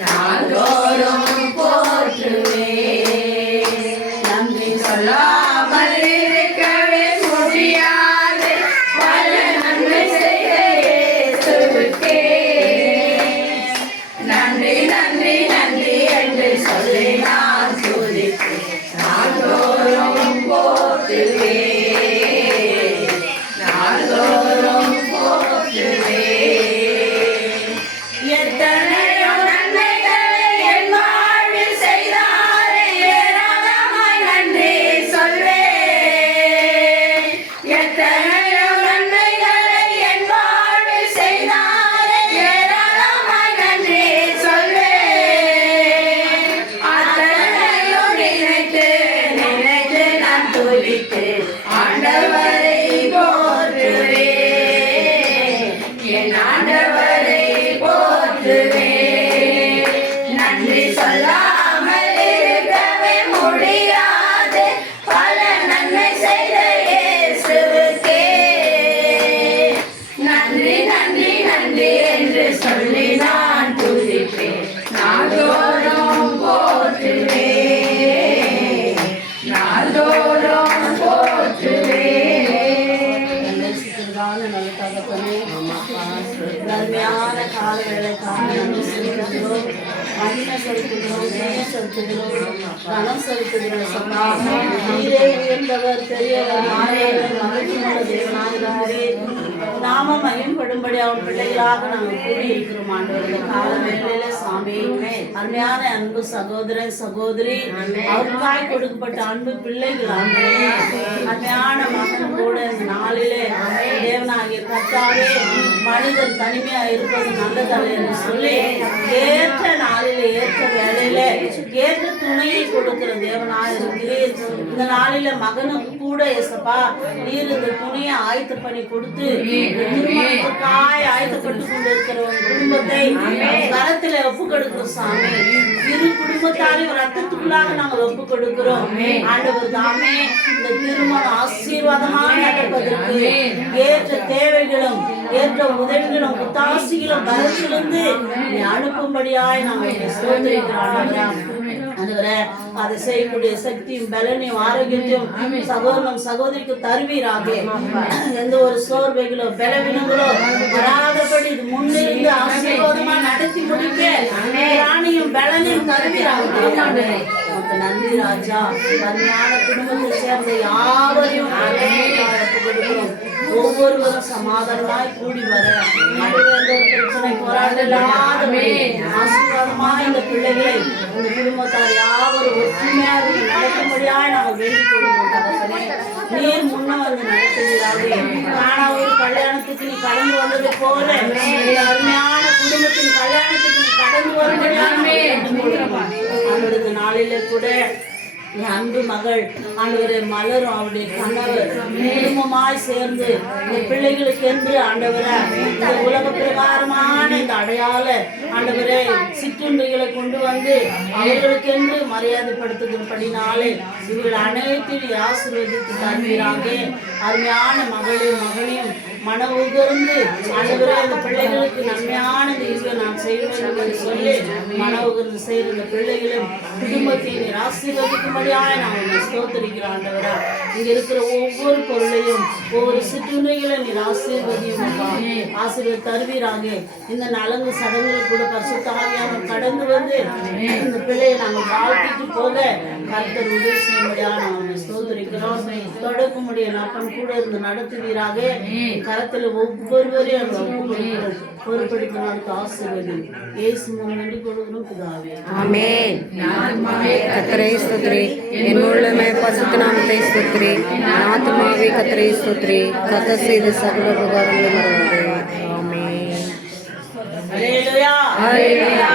நாள்தோறும் போற்றுவே. நன்றி சொல்லாமல் இருக்கவே முடியாது, பல நன்மை செய்த இயேசுவுக்கே நன்றி நன்றி நன்றி என்று சொல்லி நான் துதிப்பேன். நாள்தோறும் போற்றுவே, நாள்தோறும் போற்றுவே. எத்தனையோ நன்மைகளை என் வாழ்வில் செய்தாரே, ஏராளமாய் நன்றி சொல்வேன். எத்தனையோ நன்மைகளை என் வாழ்வில் செய்தாரே, ஏராளமாய் நன்றி சொல்வேன். அத்தனையோ நினைத்து நினைத்து நான் துதித்து ஆண்டவரை போற்றுவேன், என் ஆண்டவரை போற்றுவேன். நன்றி சொல்லாமல் இருக்கவே முடியாது, பல நன்மை செய்த இயேசுவுக்கே நன்றி நன்றி நன்றி என்று சொல்லி நான் துதிப்பேன். நாள்தோறும் போற்றுவேன், நாள்தோறும் போற்றுவேன். நல்ல தகப்பனே, நன்மையான காலவேளைக்காக நன்றி செலுத்துகிறோம், மகிமை செலுத்துகிறோம், நேயம் செலுத்துகிறோம், கனம் செலுத்துகிறோம். சொன்னா நீரே உயர்ந்தவர், பெரியவர், மாறியவர், மகிழ்ச்சியுள்ள தேவனாகிறவரே, நாம மகிம்படும்படி அவன் பிள்ளைகளாக நாங்கள் கூடியிருக்கிறோம். ஆண்டவர், இந்த கால வேளையில சாமி அருமையான அன்பு சகோதரன் சகோதரி, அவருக்காய் கொடுக்கப்பட்ட அன்பு பிள்ளைகள், அருமையான மகன் கூட இந்த நாளிலே தேவனாகிய கர்த்தாவே, மனிதன் தனிமையா இருப்பது நல்லதல்ல என்று சொல்லி ஏற்ற நாளிலே ஏற்ற வேலையில ஏற்ற துணையை கொடுக்கிற தேவனாக இருக்கிறீர். இந்த நாளில மகனுக்கு கூட ஏசப்பா நீர் இந்த துணையை ஆயத்த பண்ணி கொடுத்து திருமணத்துக்காய் ஆயத்தப்பட்டு கொண்டிருக்கிற குடும்பத்தை கரத்துல ஒப்பு கொடுக்கிறோம் சாமி. இரு குடும்பத்தாரையும் ரத்தத்துக்குள்ளாக நாங்கள் ஒப்பு கொடுக்கிறோம். ஆண்டவர் தாமே இந்த திருமணம் ஆசீர்வாதமாக நடப்பதற்கு ஏற்ற தேவைகளும் ஏற்ற உதவிகளும் உத்தாசிகளும் கருத்திலிருந்து நீ அனுப்பும்படியாய் நாங்கள் ஸ்தோத்திரிக்கிறோம். அதை செய்யக்கூடிய சக்தியும் பலனையும் ஆரோக்கியத்தையும் சகோதரனும் சகோதரிக்கு தருவீராக. எந்த ஒரு சோர்வைகளோ பலவீனங்களோ வராதபடி இது முன்னிருந்து ஆசீர்வாதமா நடத்தி முடிக்க ராணியும் பலனையும் தருவீராக. நன்றி ராஜா. அருமையான குடும்பத்தை சேர்ந்த யாவரையும் கொடுக்கிறோம். ஒவ்வொருவரும் சமாதானமாய் கூடி வர பிரச்சனை போராட்டமில்லாதபடி ஆசீர்வாதமாய் இந்த பிள்ளைகளை இந்த குடும்பத்தார் யாவரும் ஒற்றுமையாக நடக்கும்படியாய் நாங்கள் வேண்டிக் கொள்வோம். தகப்பனே, நீர் முன்ன வந்து நடத்துகிறாரே, ஆனா ஒரு கல்யாணத்துக்கு நீ கடந்து வந்தது போல அருமையான குடும்பத்தின் கல்யாணத்துக்கு நீ கடந்து வரும்படியாமே அவருடைய நாளில கூட என் அன்பு மகள் ஆண்டவரை மலரும் அவருடைய கணவர் குடும்பமாய் சேர்ந்து இந்த பிள்ளைகளுக்கு என்று ஆண்டவரை இந்த உலக பிரகாரமான இந்த அடையாள ஆண்டவரை சிற்றுண்டிகளை கொண்டு வந்து அவர்களுக்கென்று மரியாதைப்படுத்துகிறபடினாலே இவர்கள் அனைத்தையும் ஆசீர்வதித்து தருகிறாங்க. அருமையான மகளையும் மகனையும் மன உகர்ந்து ஆண்டவரே அந்த பிள்ளைகளுக்கு நன்மையான இந்த நான் செய்ய வேண்டும் என்று சொல்லி மன உகர்ந்து செய்கிற இந்த பிள்ளைகளும் குடும்பத்தையும் ஆசீர்வதிக்கும்படியாக நாங்கள் ஸ்தோத்திரிக்கிறோம். ஆண்டவரா, இங்க இருக்கிற ஒவ்வொரு பொருளையும் ஒவ்வொரு சிற்றுண்டைகளை நீர் ஆசீர்வதியும் ஆசீர்வதி தருவீராக. இந்த நலங்கு சடங்குகள் கூட பரிசுத்தாவியாக கடந்து வந்து இந்த பிள்ளையை நாங்கள் வாழ்த்திட்டு போக கர்த்தர் உதவி செய்யும்படியாக நாங்கள் ஸ்தோத்திரிக்கிறோம். தொடக்கும்படிய அப்பன் கூட இருந்து நடத்துவீராக. கரத்தில் ஒவ்வொருவரையும் பொறுப்படுத்தினாருக்கு ஆசீர்வதி இயேசு மூலம் வேண்டிக் கொடுக்கிறோம் பிதாவே. ஆமென். கர்த்தரை ஸ்தோத்திரி, என் உள்ளமே பரிசுத்த நாமத்தை ஸ்தோத்திரி, ஆத்துமாவே கர்த்தரை ஸ்தோத்திரி, கர்த்தர் செய்த சகல உபகாரங்களை மறவாதே. ஆமென். ஹல்லேலூயா. ஹல்லேலூயா.